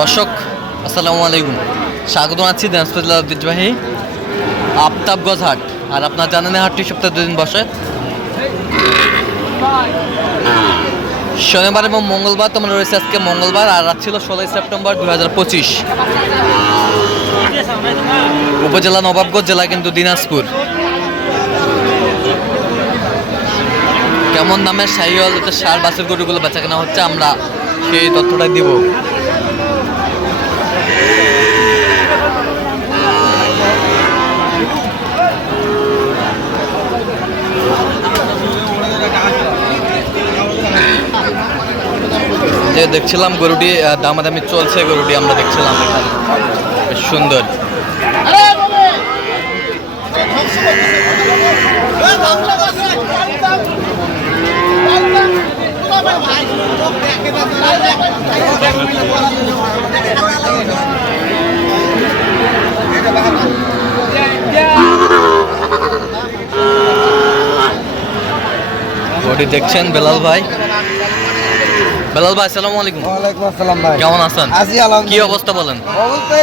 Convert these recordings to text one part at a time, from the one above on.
দর্শক, আসসালামু আলাইকুম। স্বাগত আছি দিনাজপুর জেলার ঐতিহ্যবাহী আফতাবগঞ্জ হাট। আর আপনার জানেন হাটটি সপ্তাহে দুদিন বসে। শনিবার এবং মঙ্গলবার, তোমরা রয়েছে আজকে মঙ্গলবার, আর রাত ছিল ষোলোই সেপ্টেম্বর দু হাজার পঁচিশ। উপজেলা নবাবগঞ্জ, জেলা কিন্তু দিনাজপুর। কেমন দামে শাহিওয়াল সার বাসের গরুগুলো বেচা কেনা হচ্ছে, আমরা সেই তথ্যটাই দিব। দেখছিলাম গরুটি দামাদামি চলছে গরুটি আমরা দেখছিলাম বেশ সুন্দর। গরুটি দেখছেন বেলাল ভাই? বেলাল ভাই আসসালামু আলাইকুম। ওয়ালাইকুম আসসালাম ভাই। কেমন আছেন? আছি কি অবস্থা বলেন?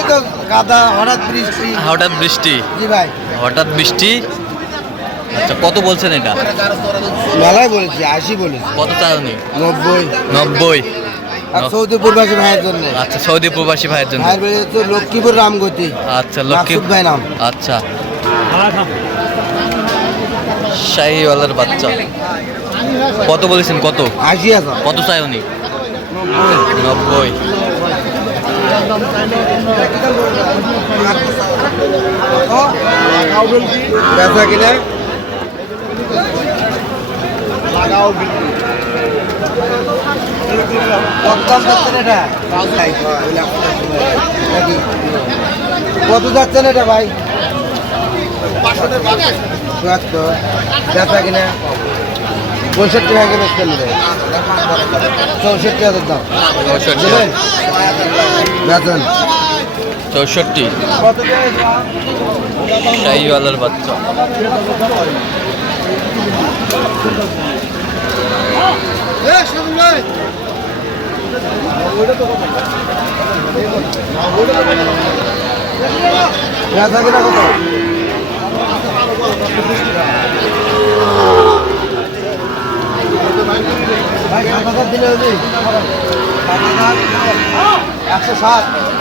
তো কাদা হঠাৎ বৃষ্টি। হঠাৎ বৃষ্টি? জি ভাই। হঠাৎ বৃষ্টি? আচ্ছা কত বলছেন এটা? মেলায় বলেছি আশি বলেছি। কত চাওনি নব্বই। নব্বই। সৌদি প্রবাসী ভাইয়ের জন্য। আচ্ছা সৌদি প্রবাসী ভাইয়ের জন্য। ভাইয়ের বাড়ি হচ্ছে লক্ষ্মীপুর রামগতি। আচ্ছা ভাই নাম। আচ্ছা। শাহিওয়ালার বাচ্চা। কত বলেছেন? কত? আশি হাজার। কত চাই উনি নব্বই। বেচা কিনে। কত যাচ্ছেন এটা? কত যাচ্ছেন এটা ভাই? কিনে। পঁয়ষট্টি বেচতে নেবে। চৌষট্টি হাজার দাম। বেচেন চৌষট্টি। শাহিওয়ালার বাচ্চা। কত?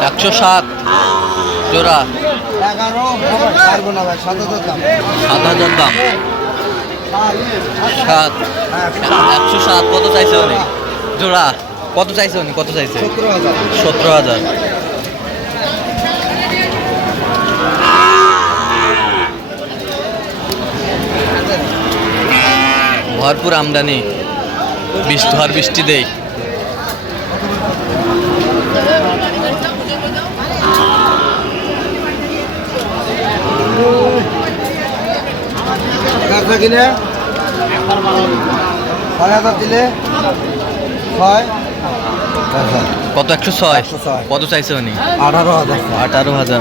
একশো সাত। জোড়া। সাত হাজার দাম। সাত। একশো সাত, কত চাইছে উনি? জোড়া, কত চাইছে উনি? কত চাইছে? সতেরো হাজার। ভরপুর আমদানি। বৃষ্টি হর বৃষ্টি দেই। দিলে ছয় কত? একশো ছয়। কত চাইছে উনি? আঠারো হাজার আঠারো হাজার।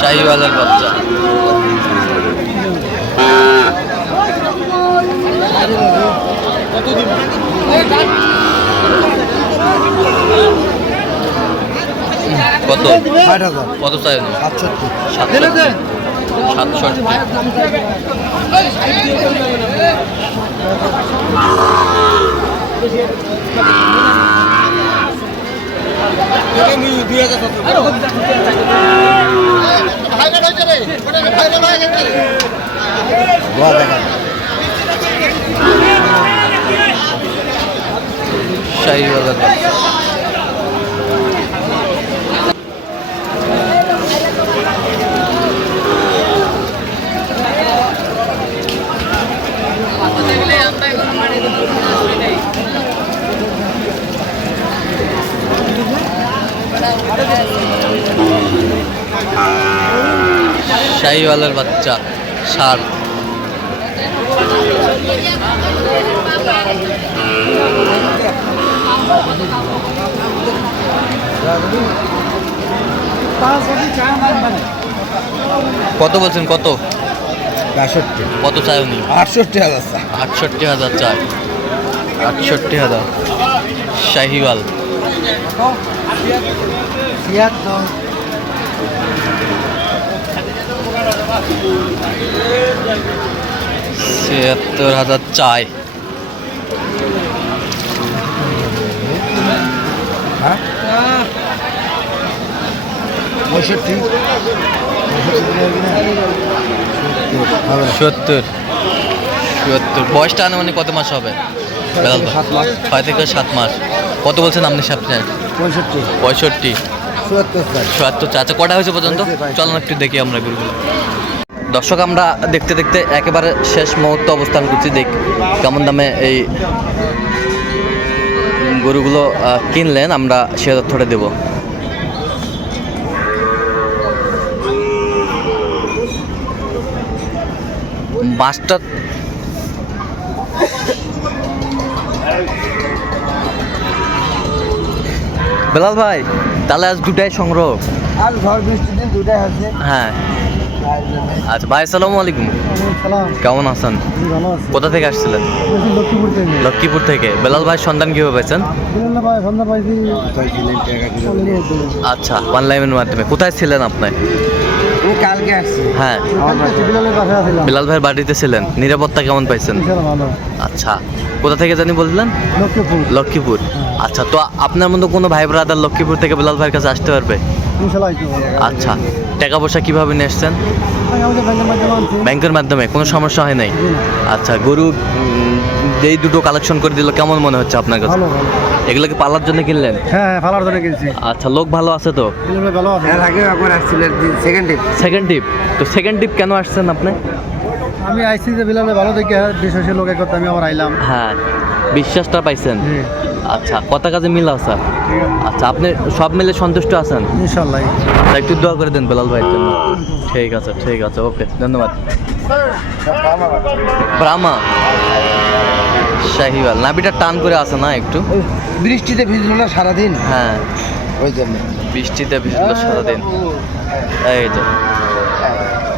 শাহিওয়ালার বাচ্চা কত? ষাট হাজার। কত চাই সাতষট্টি। সাতষট্টি। সাতষট্টি। গোয়া দেখা শাহিওয়ালার বাচ্চা ষাট কত বলছেন কত? বাষট্টি। কত চাই উনি? আটষট্টি হাজার আটষট্টি হাজার চাই আটষট্টি হাজার। শাহিওয়াল। ছিয়াত্তর ছিয়াত্তর হাজার চাই পঁয়ষট্টি সত্তর সত্তর বয়সটা আনুমানিক কত মাস হবে? সাত মাস। ছয় থেকে সাত মাস। কত বলছেন আপনি সামনে পঁয়ষট্টি। পঁয়ষট্টি। আচ্ছা কটা হয়েছে পর্যন্ত? চলুন একটু দেখি আমরা গরুগুলো দর্শক আমরা দেখতে দেখতে একেবারে শেষ মুহূর্তে অবস্থান করছি। দেখ কেমন দামে এই গরুগুলো কিনলেন আমরা সে তথ্যটা দেবো। বাসটা বেলাল ভাই তাহলে আজ দুটাই সংগ্রহ? আজ ঝড় বৃষ্টির দিন দুটাই আছে হ্যাঁ। আচ্ছা ভাই আসসালামু আলাইকুম। সালাম কেমন আছেন? কোথা থেকে আসছিলেন? লক্ষ্মীপুর থেকে। লক্ষ্মীপুর থেকে। বেলাল ভাই সন্ধান কীভাবে পেয়েছেন ভাই সন্ধ্যা পাইছি। আচ্ছা অনলাইনের মাধ্যমে। কোথায় ছিলেন আপনি? কালকে আসছি। হ্যাঁ। বিলাল ভাইয়ের বাড়িতে ছিলেন। নিরাপত্তা কেমন পাইছেন? আচ্ছা। কোথা থেকে জানি বললেন? লক্ষ্মীপুর। লক্ষ্মীপুর। আচ্ছা তো আপনার মতো কোনো ভাই ব্রাদার লক্ষ্মীপুর থেকে বিলাল ভাইয়ের কাছে আসতে পারবে? আচ্ছা। টাকা পয়সা কীভাবে নিয়ে এসছেন ব্যাংকের মাধ্যমে আনছি। ব্যাংকের মাধ্যমে? কোনো সমস্যা হয় নাই? আচ্ছা গরু যেই দুটো কালেকশন করে দিল কেমন মনে হচ্ছে আপনার কাছে? এগুলো কি পালার জন্য কিনলেন? হ্যাঁ হ্যাঁ ফালার ধরে কিনছি। আচ্ছা লোক ভালো আছে তো? ভালো আছে। এর আগে একবার আসছিলেন সেকেন্ড টিপ সেকেন্ড টিপ তো সেকেন্ড টিপ কেন আসছেন আপনি? আমি আইসি যে বিলাল ভালো দেখে বিশ্বাসী লোক করতে আমি আবার আইলাম। হ্যাঁ বিশ্বাসটা পাইছেন? আচ্ছা কথা কাজে মিল আছে? আচ্ছা আপনি সব মিলে সন্তুষ্ট আছেন? ইনশাল্লাহ। একটু দোয়া করে দেন বেলাল ভাইয়ের জন্য। ঠিক আছে ঠিক আছে ওকে ধন্যবাদ। ব্রাহ্মা। শাহিওয়াল। নাবিটা টান করে আছে না একটু? বৃষ্টিতে ভিজলো না সারাদিন? হ্যাঁ। ওই জন্য। বৃষ্টিতে ভিজলো সারাদিন। এই যে।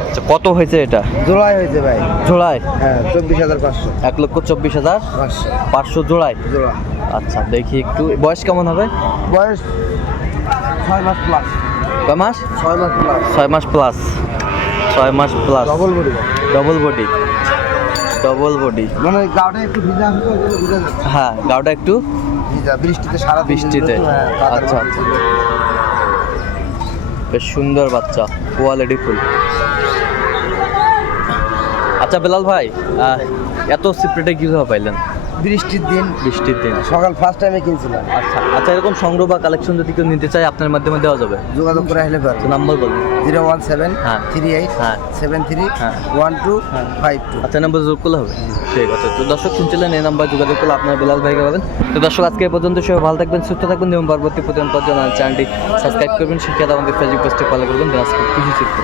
আচ্ছা কত হয়েছে এটা? জোড়াই হয়েছে ভাই। জোড়ায় হ্যাঁ চব্বিশ হাজার পাঁচশো। এক লক্ষ চব্বিশ হাজার? পাঁচশো। পাঁচশো জোড়ায় জোড়া আচ্ছা দেখি একটু। বয়স কেমন হবে? বয়স ছয় মাস প্লাস কয় মাস? ছয় মাস প্লাস ছয় মাস প্লাস ছয় মাস plus double body double body double body মানে গাওটা একটু ভিজা ভিজা হ্যাঁ গাওটা একটু ভিজা বৃষ্টিতে সারা বৃষ্টিতে। হ্যাঁ, আচ্ছা, আচ্ছা। বেশ সুন্দর বাচ্চা কোয়ালিটি ফুল। আচ্ছা বেলাল ভাই এত সিপ্রেটে কীভাবে পাইলেন? বৃষ্টির দিন। বৃষ্টির দিন। সকাল ফার্স্ট টাইমে কিনছিলাম। আচ্ছা আচ্ছা এরকম সংগ্রহ বা কালেকশন যদি কেউ নিতে চায় আপনার মাধ্যমে দেওয়া যাবে? যোগাযোগ করে আসলে পারবে। তো নাম্বার বলুন। জিরো ওয়ান সেভেন হ্যাঁ। থ্রি এইট হ্যাঁ। সেভেন থ্রি হ্যাঁ। ওয়ান টু হ্যাঁ। Five two. আচ্ছা নাম্বার যোগ করলে হবে। ঠিক আছে তো দর্শক শুনছিলেন এই নাম্বার যোগাযোগ করলে আপনার বিলাল ভাইকে পাবেন তো দর্শক আজকে পর্যন্ত সবাই ভালো থাকবেন সুস্থ থাকবেন এবং পরবর্তী প্রতিদিন পর্যন্ত চ্যানেলটি সাবস্ক্রাইব করবেন শিক্ষা আমাদের ফেসবুক পেজটি ফলো করবেন। দিনাজপুর কৃষি চিত্র